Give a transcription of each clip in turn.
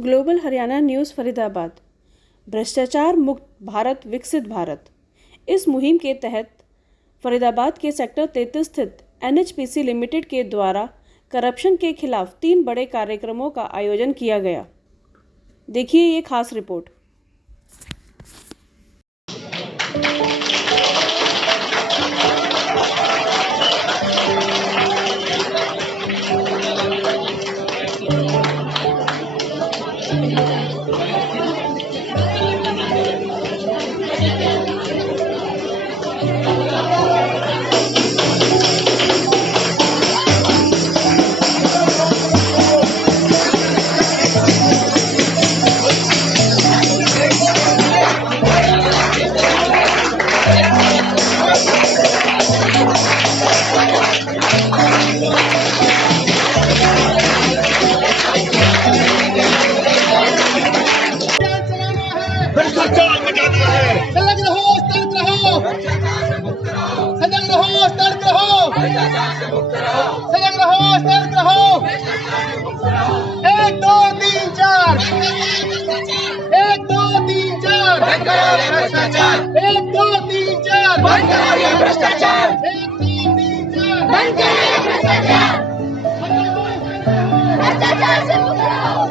Global Haryana news Faridabad. भ्रष्टाचार मुक्त भारत विकसित भारत। इस मुहिम के तहत फरीदाबाद के सेक्टर 33 स्थित NHPC लिमिटेड के द्वारा करप्शन के खिलाफ 3 बड़े कार्यक्रमों का आयोजन किया गया। देखिए ये खास रिपोर्ट। सजग रहो, सतर्क रहो, सजग रहो, सतर्क रहो, सजग रहो, सतर्क रहो। 1 2 3 4 1 2 3 4 1 2 3 4 भ्रष्टाचार 1 2 3 4 भ्रष्टाचार से मुक्त रहो।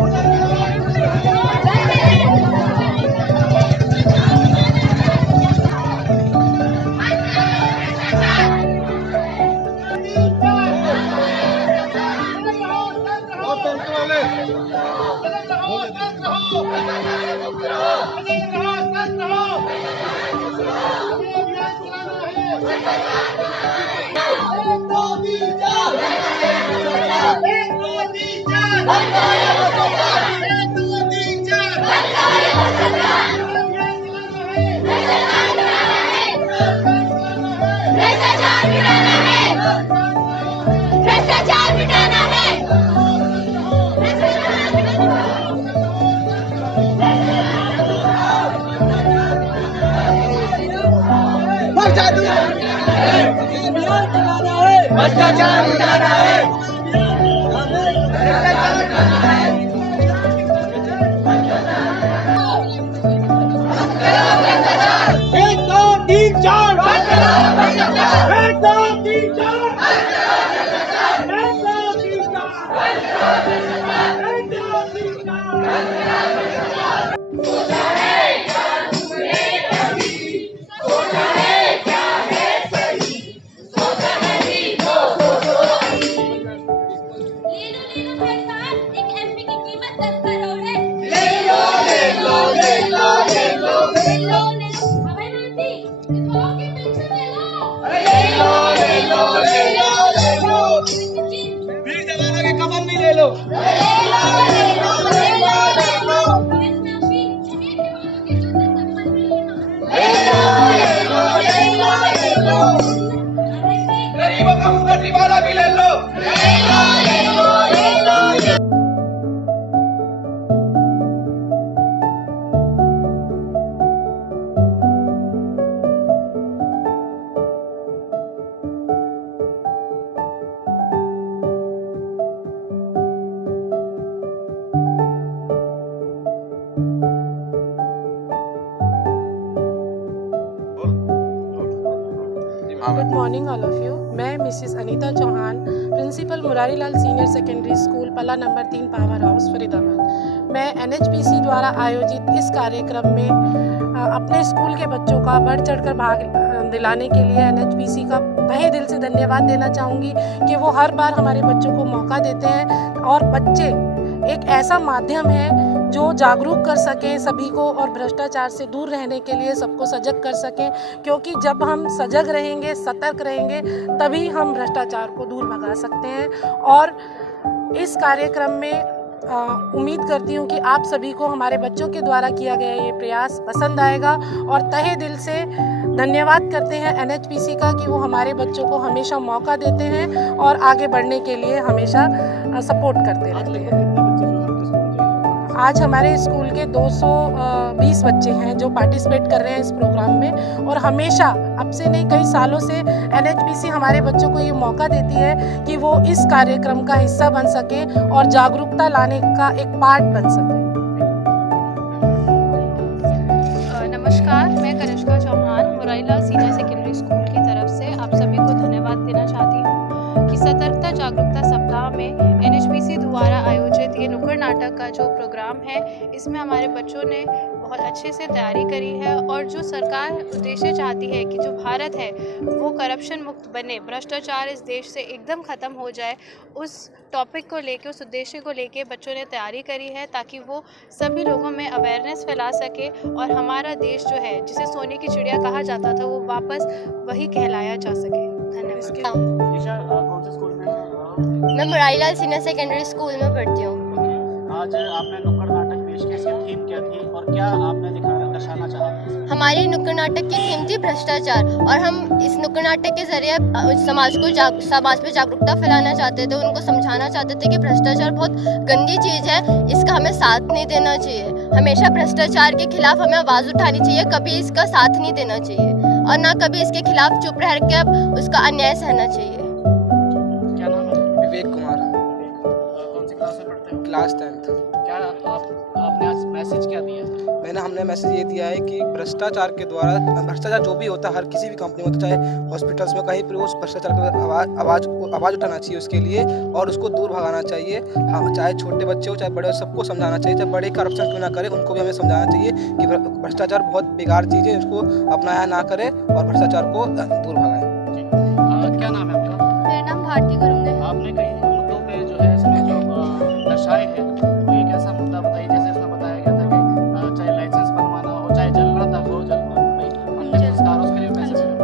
भ्रष्टाचार मिटाना है। भ्रष्टाचार मिटाना है। गरीबों का मुंगटी वाला भी ले लो। Good morning all of you. मैं Mrs Anita Chauhan, principal Murari Lal senior secondary school Palla number 3 power house Faridabad. मैं NHPC द्वारा आयोजित इस कार्यक्रम में अपने स्कूल के बच्चों का बढ़ चढ़कर भाग दिलाने के लिए NHPC का तहे दिल से धन्यवाद देना चाहूँगी कि वो हर बार हमारे बच्चों को मौका देते हैं और बच्चे एक ऐसा माध्यम है जो जागरूक कर सके सभी को और भ्रष्टाचार से दूर रहने के लिए सबको सजग कर सकें, क्योंकि जब हम सजग रहेंगे, सतर्क रहेंगे, तभी हम भ्रष्टाचार को दूर भगा सकते हैं। और इस कार्यक्रम में उम्मीद करती हूँ कि आप सभी को हमारे बच्चों के द्वारा किया गया ये प्रयास पसंद आएगा और तहे दिल से धन्यवाद करते हैं NHPC का कि वो हमारे बच्चों को हमेशा मौका देते हैं और आगे बढ़ने के लिए हमेशा सपोर्ट करते रहते हैं। आज हमारे स्कूल के 220 बच्चे हैं जो पार्टिसिपेट कर रहे हैं इस प्रोग्राम में, और हमेशा अब से नहीं कई सालों से NHPC हमारे बच्चों को ये मौका देती है कि वो इस कार्यक्रम का हिस्सा बन सके और जागरूकता लाने का एक पार्ट बन सके। स्वच्छता जागरूकता सप्ताह में NHPC द्वारा आयोजित ये नुक्कड़ नाटक का जो प्रोग्राम है, इसमें हमारे बच्चों ने बहुत अच्छे से तैयारी करी है। और जो सरकार उद्देश्य चाहती है कि जो भारत है वो करप्शन मुक्त बने, भ्रष्टाचार इस देश से एकदम ख़त्म हो जाए, उस टॉपिक को लेके, उस उद्देश्य को लेके बच्चों ने तैयारी करी है, ताकि वो सभी लोगों में अवेयरनेस फैला सके और हमारा देश जो है, जिसे सोने की चिड़िया कहा जाता था, वो वापस वही कहलाया जा सके। धन्यवाद। कौन से स्कूल में? मैं मुरारीलाल सीनियर सेकेंडरी स्कूल में पढ़ती हूँ। आज आपने नुक्कड़ नाटक पेश किया, इसकी थीम क्या थी और क्या आपने दर्शाना चाहा? हमारी नुक्कड़ नाटक की थीम थी भ्रष्टाचार, और हम इस नुक्कड़ नाटक के जरिए समाज में जागरूकता फैलाना चाहते थे, उनको समझाना चाहते थे कि भ्रष्टाचार बहुत गंदी चीज़ है, इसका हमें साथ नहीं देना चाहिए। हमेशा भ्रष्टाचार के खिलाफ हमें आवाज़ उठानी चाहिए, कभी इसका साथ नहीं देना चाहिए और ना कभी इसके खिलाफ चुप रह के उसका अन्याय सहना चाहिए। क्या नाम है? विवेक कुमार। कौन सी क्लास में पढ़ते हो? Class 10th। क्या आपने आज मैसेज क्या दिया? हमने मैसेज ये दिया है कि भ्रष्टाचार के द्वारा, भ्रष्टाचार जो भी होता है हर किसी भी कंपनी में होता है, चाहे हॉस्पिटल्स में कहीं पर, उस भ्रष्टाचार का आवाज़ उठाना चाहिए उसके लिए और उसको दूर भगाना चाहिए। हाँ, चाहे छोटे बच्चे हो चाहे बड़े हो, सबको समझाना चाहिए। चाहे बड़े करप्शन क्यों ना करें, उनको भी हमें समझाना चाहिए कि भ्रष्टाचार बहुत बेकार चीज़ है, उसको अपनाया ना करें और भ्रष्टाचार को दूर भगाएं। क्या नाम है आपका? मेरा नाम भारती गुरुंग है। आपने कई मुद्दों पे जो है इसमें जो दर्शाए हैं, तो एक ऐसा मुद्दा बताइए जैसे इसमें बताया गया था कि चाहे लाइसेंस बनवाना हो, चाहे जलना तक हो, हमने पुरस्कार उसके लिए पैसे मिले।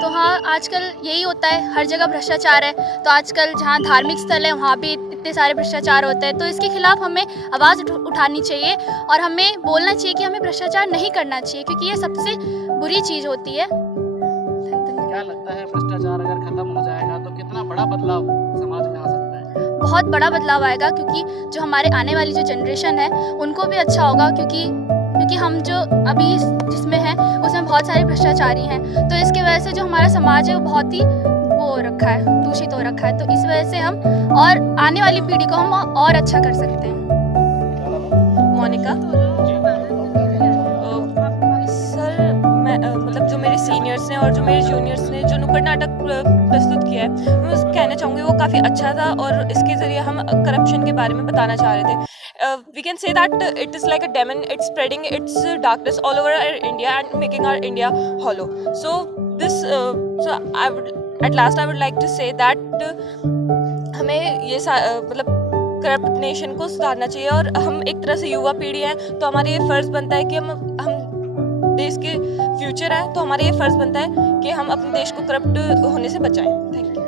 तो हाँ, आजकल यही होता है, हर जगह भ्रष्टाचार है। तो आजकल जहाँ धार्मिक स्थल है वहाँ भी इतने सारे भ्रष्टाचार होते हैं, तो इसके खिलाफ हमें आवाज़ उठानी चाहिए और हमें बोलना चाहिए कि हमें भ्रष्टाचार नहीं करना चाहिए, क्योंकि ये सबसे बुरी चीज़ होती है। क्या लगता है भ्रष्टाचार अगर खत्म हो जाएगा तो कितना बड़ा बदलाव समाज में आ सकता है? बहुत बड़ा बदलाव आएगा, क्योंकि जो हमारे आने वाली जो जनरेशन है उनको भी अच्छा होगा, क्योंकि हम जो अभी जिसमें हैं उसमें बहुत सारे भ्रष्टाचारी हैं। तो इसकी वजह से जो हमारा समाज है वो बहुत ही वो रखा है, दूषित हो रखा है। तो इस वजह से हम और आने वाली पीढ़ी को हम और अच्छा कर सकते हैं। मोनिका सर, मैं मतलब जो मेरे सीनियर्स ने और जो मेरे जूनियर्स ने जो नुक्कड़ नाटक प्रस्तुत किया है, मैं कहना चाहूँगी वो काफ़ी अच्छा था और इसके ज़रिए हम करप्शन के बारे में बताना चाह रहे थे। We can say that it is like a demon, it's spreading its darkness all over our India and making our India hollow. So at last I would like to say that हमें ये मतलब corrupt nation को सुधारना चाहिए और हम एक तरह से युवा पीढ़ी है, तो हमारा ये फ़र्ज़ बनता है कि हम देश के फ्यूचर है, तो हमारा ये फ़र्ज़ बनता है कि हम अपने देश को करप्ट होने से बचाएं। Thank you.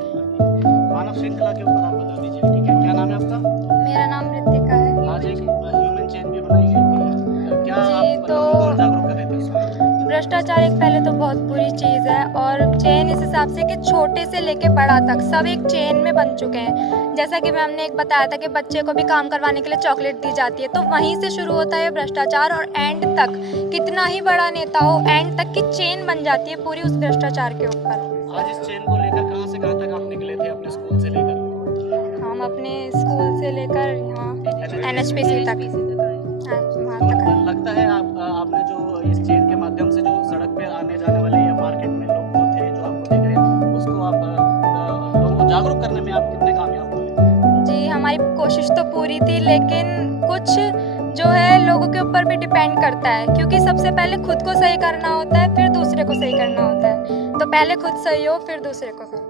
मानव श्रृंखला के ऊपर आप बता दीजिए, ठीक है? क्या नाम है आपका? मेरा नाम ऋतिका है। आज एक ह्यूमन चेन भी बनाई गई है, क्या आप लोगों को जागरूक कर रहे थे इसमें? भ्रष्टाचार एक पहले तो बहुत बुरी चीज़ है और चेन इस हिसाब से कि छोटे से लेके बड़ा तक सब एक चेन में बन चुके हैं। जैसा कि मैम ने एक बताया था कि बच्चे को भी काम करवाने के लिए चॉकलेट दी जाती है, तो वहीं से शुरू होता है भ्रष्टाचार और एंड तक कितना ही बड़ा नेता हो, एंड तक की चेन बन जाती है पूरी उस भ्रष्टाचार के ऊपर। आज इस चेन को लेकर कहाँ से कहाँ तक आप निकले थे अपने स्कूल से लेकर? हम अपने स्कूल से लेकर यहाँ NHPC तक, हाँ, वहाँ तक। लगता है आपने जो इस चेन के माध्यम से जो सड़क पे आने जाने वाले या मार्केट में लोग जो थे जो आपको देख रहे हैं, उसको आप लोगों को जागरूक करने में आप कितने कामयाब हुए? जी, हमारी कोशिश तो पूरी थी, लेकिन कुछ जो है लोगों के ऊपर भी डिपेंड करता है, क्योंकि सबसे पहले खुद को सही करना होता है, फिर दूसरे को सही करना होता है। तो पहले खुद सही हो, फिर दूसरे को करो।